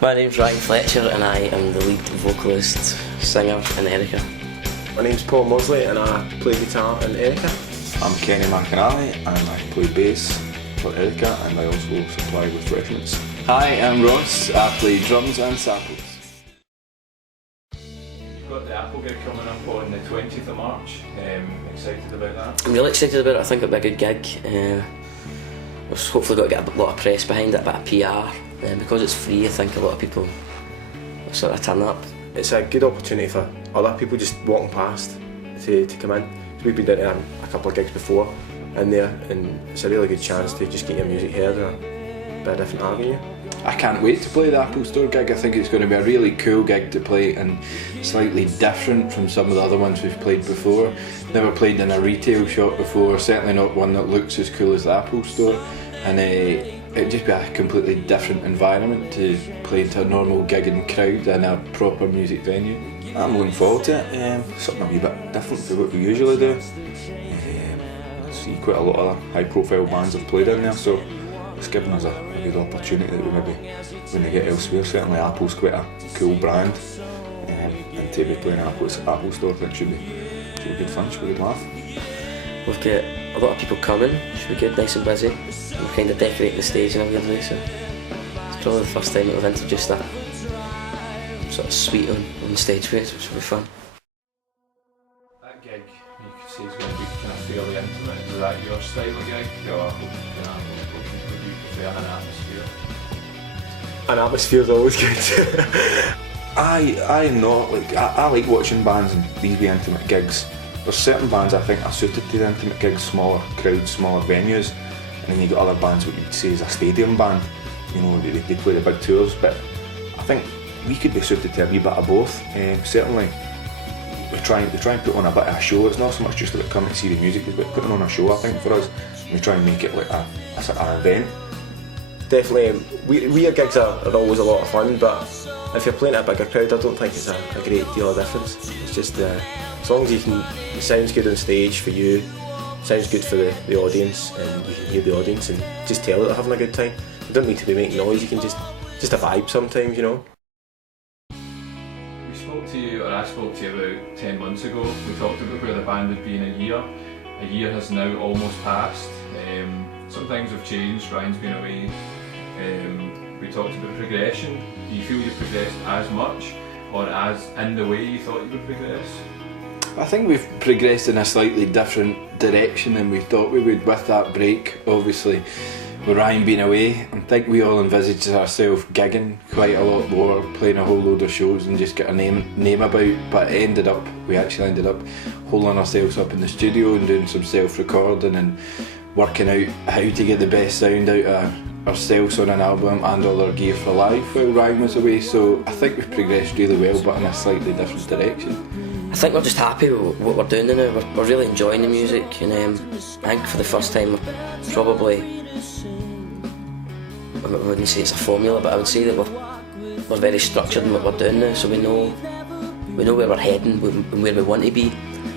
My name's Ryan Fletcher and I am the lead vocalist, singer in Eryka. My name's Paul Mosley and I play guitar in Eryka. I'm Kenny McInally and I play bass for Eryka and I also supply refreshments. Hi, I'm Ross. I play drums and samples. You've got the Apple gig coming up on the 20th of March. Excited about that? I'm really excited about it. I think it'll be a good gig. We've hopefully got to get a lot of press behind it, a bit of PR. Because it's free, I think a lot of people will sort of turn up. It's a good opportunity for other people just walking past to come in. So we've been down to a couple of gigs before in there, and it's a really good chance to just get your music heard in a bit of a different avenue. I can't wait to play the Apple Store gig. I think it's going to be a really cool gig to play and slightly different from some of the other ones we've played before. Never played in a retail shop before, certainly not one that looks as cool as the Apple Store, and it'd just be a completely different environment to play to a normal gigging crowd in a proper music venue. I'm looking forward to it, something a wee bit different to what we usually do. I see quite a lot of high profile bands have played in there, so it's given us a good opportunity that we maybe wouldn't get elsewhere. Certainly Apple's quite a cool brand, and to be playing Apple Store I think should be good fun, should be a good laugh. We've got a lot of people coming, should be good, nice and busy. We're kind of decorating the stage in a weird way, so it's probably the first time that we've introduced that sort of suite on stage for us, which will be fun. That gig, you could say, is going to be kind of fairly intimate. Is that your style of gig, or would you prefer an atmosphere? An atmosphere's always good. I like watching bands in these wee intimate gigs. There's certain bands I think are suited to the intimate gigs, smaller crowds, smaller venues, and then you've got other bands what you'd say is a stadium band. You know, they play the big tours, but I think we could be suited to a wee bit of both. Certainly we try and put on a bit of a show. It's not so much just about coming to see the music, it's about putting on a show, I think, for us. We try and make it like a sort of an event. Definitely, weird gigs are always a lot of fun, but if you're playing at a bigger crowd, I don't think it's a great deal of difference. It's just as long as it sounds good on stage for you, sounds good for the audience, and you can hear the audience and just tell that they're having a good time. You don't need to be making noise, you can just a vibe sometimes, you know. We spoke to you, or I spoke to you about 10 months ago. We talked about where the band would be in a year. A year has now almost passed. Some things have changed, Ryan's been away. We talked about progression. Do you feel you've progressed as much or as in the way you thought you would progress? I think we've progressed in a slightly different direction than we thought we would with that break. Obviously, with Ryan being away, I think we all envisaged ourselves gigging quite a lot more, playing a whole load of shows and just get our name about, but we actually ended up holding ourselves up in the studio and doing some self-recording and working out how to get the best sound out of ourselves on an album and all our gear for live while Ryan was away. So I think we've progressed really well, but in a slightly different direction. I think we're just happy with what we're doing now. We're really enjoying the music, and I think for the first time we're probably, I wouldn't say it's a formula, but I would say that we're very structured in what we're doing now, so we know where we're heading and where we want to be.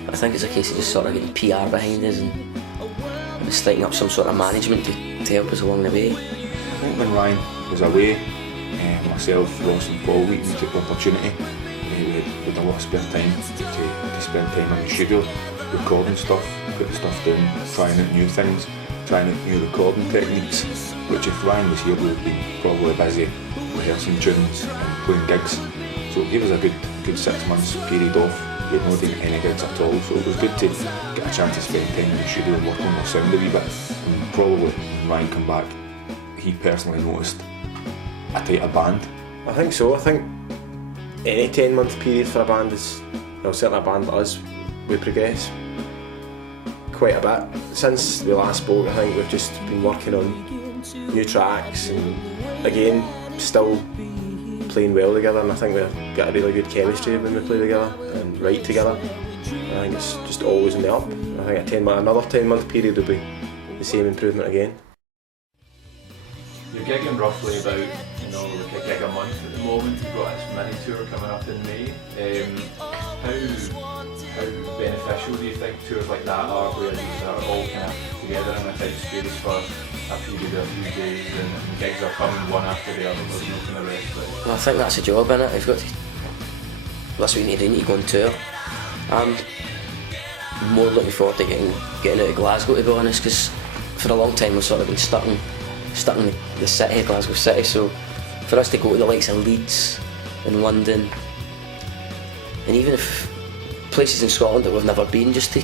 I think it's a case of just sort of getting PR behind us and striking up some sort of management to help us along the way. I think when Ryan was away, myself, Ross and Paul, we took the opportunity. We had a lot of spare time to spend time in the studio, recording stuff, putting stuff down, trying out new things, trying out new recording techniques, which if Ryan was here we would have been probably busy rehearsing tunes and playing gigs. So it gave us a good 6 months period off. We had not done any gigs at all, so it was good to get a chance to spend time in the studio and work on the sound a wee bit. And probably when Ryan came back, he personally noticed a tighter band. I think so. I think any 10-month period for a band is, well, certainly a band like us, we progress quite a bit. Since we last spoke, I think we've just been working on new tracks and again, still playing well together, and I think we've got a really good chemistry when we play together and write together. I think it's just always in the up. I think another 10-month period will be the same improvement again. You're gigging roughly about, like a gig a month at the moment. You've got this mini tour coming up in May. How beneficial do you think tours like that are, where you are all kind of together in a tight space for a period of a few days and gigs are coming one after the other, there's no kind of rest. Well, I think that's a job, innit? You've got to. That's what you need to do. You need to go on tour. I'm more looking forward to getting out of Glasgow, to be honest, because for a long time we've sort of been stuck in the city, Glasgow City. So for us to go to the likes of Leeds and London, and even if places in Scotland that we've never been, just to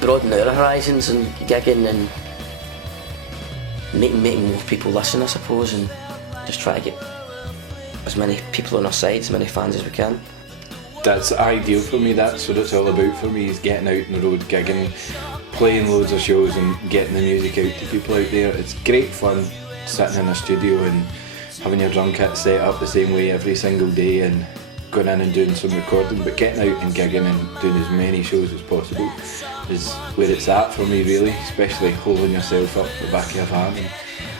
broaden our horizons and gigging and making more people listen, I suppose, and just try to get as many people on our side, as many fans as we can. That's ideal for me. That's what it's all about for me, is getting out on the road, gigging, playing loads of shows and getting the music out to people out there. It's great fun sitting in a studio and having your drum kit set up the same way every single day and going in and doing some recording, but getting out and gigging and doing as many shows as possible is where it's at for me, really, especially holding yourself up the back of your van and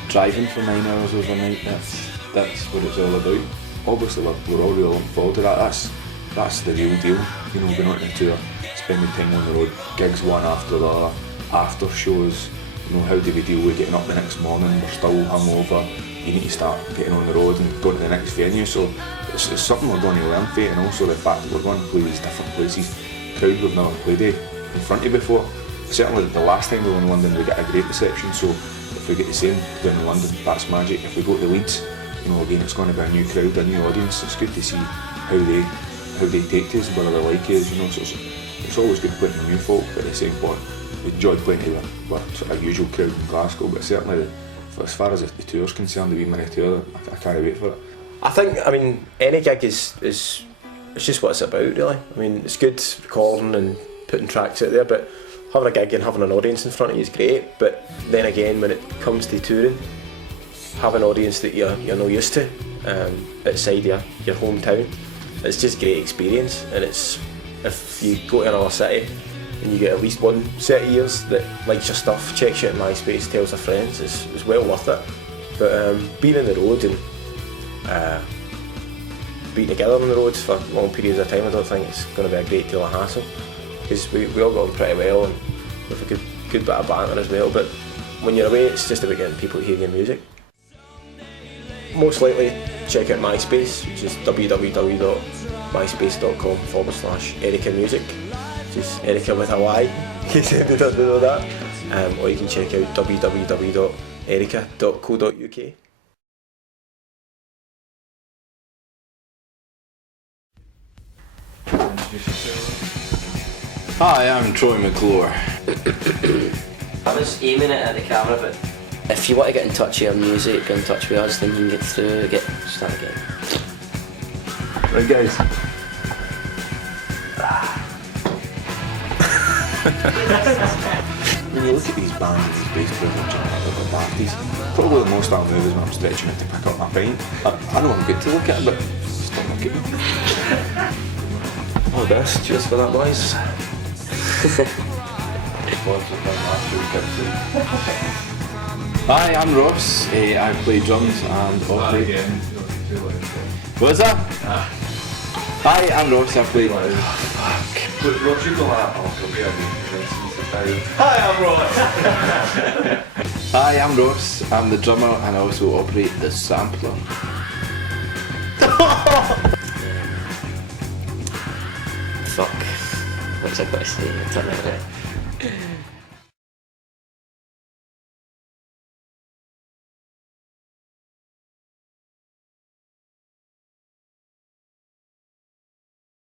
driving for 9 hours overnight. That's what it's all about. Obviously we're all really looking forward to that. That's the real deal, you know, going out on a tour, spending time on the road, gigs one after the other, after shows, you know, how do we deal with getting up the next morning, we're still hungover, you need to start getting on the road and go to the next venue, so it's something we're going to learn from it, and also the fact that we're going to play these different places, crowd we've never played in front of before. Certainly the last time we were in London we got a great reception, so if we get the same down in London, that's magic. If we go to Leeds, you know, again it's going to be a new crowd, a new audience, it's good to see how they take to us, whether they like us, you know, so it's always good playing to new folk, but at the same point we enjoy playing to the sort of usual crowd in Glasgow, but certainly as far as the tour's concerned, the wee mini tour, I can't wait for it. I think, I mean, any gig is it's just what it's about, really. I mean, it's good recording and putting tracks out there, but having a gig and having an audience in front of you is great, but then again, when it comes to touring, having an audience that you're not used to outside your hometown, it's just a great experience. And it's, if you go to another city and you get at least one set of ears that likes your stuff, checks you out on MySpace, tells their friends, it's well worth it. But being on the road and being together on the road for long periods of time, I don't think it's going to be a great deal of hassle, because we all got on pretty well and with a good bit of banter as well. But when you're away, it's just about getting people to hear your music. Most likely check out MySpace, which is www.myspace.com/Eryka Music, which is Eryka with a Y, in case anybody doesn't know that. Or you can check out www.eryka.co.uk. Hi, I'm Troy McClure. I was aiming it at the camera, but if you want to get in touch with your music, get in touch with us, then you can get through, start again. Right guys. When you look at these bands, these bass players and the parties, probably the most I'll move is when I'm stretching it to pick up my pint. I know I'm good to look at, but just don't look at me. Oh, this, cheers for that, boys. Hi, I'm Ross. I play drums and operate. What's that? Hi, I'm Ross. I play. Hi, I'm Ross. Hi, I'm Ross. I'm the drummer and I also operate the sampler. Fuck. What's I got to say? I don't know.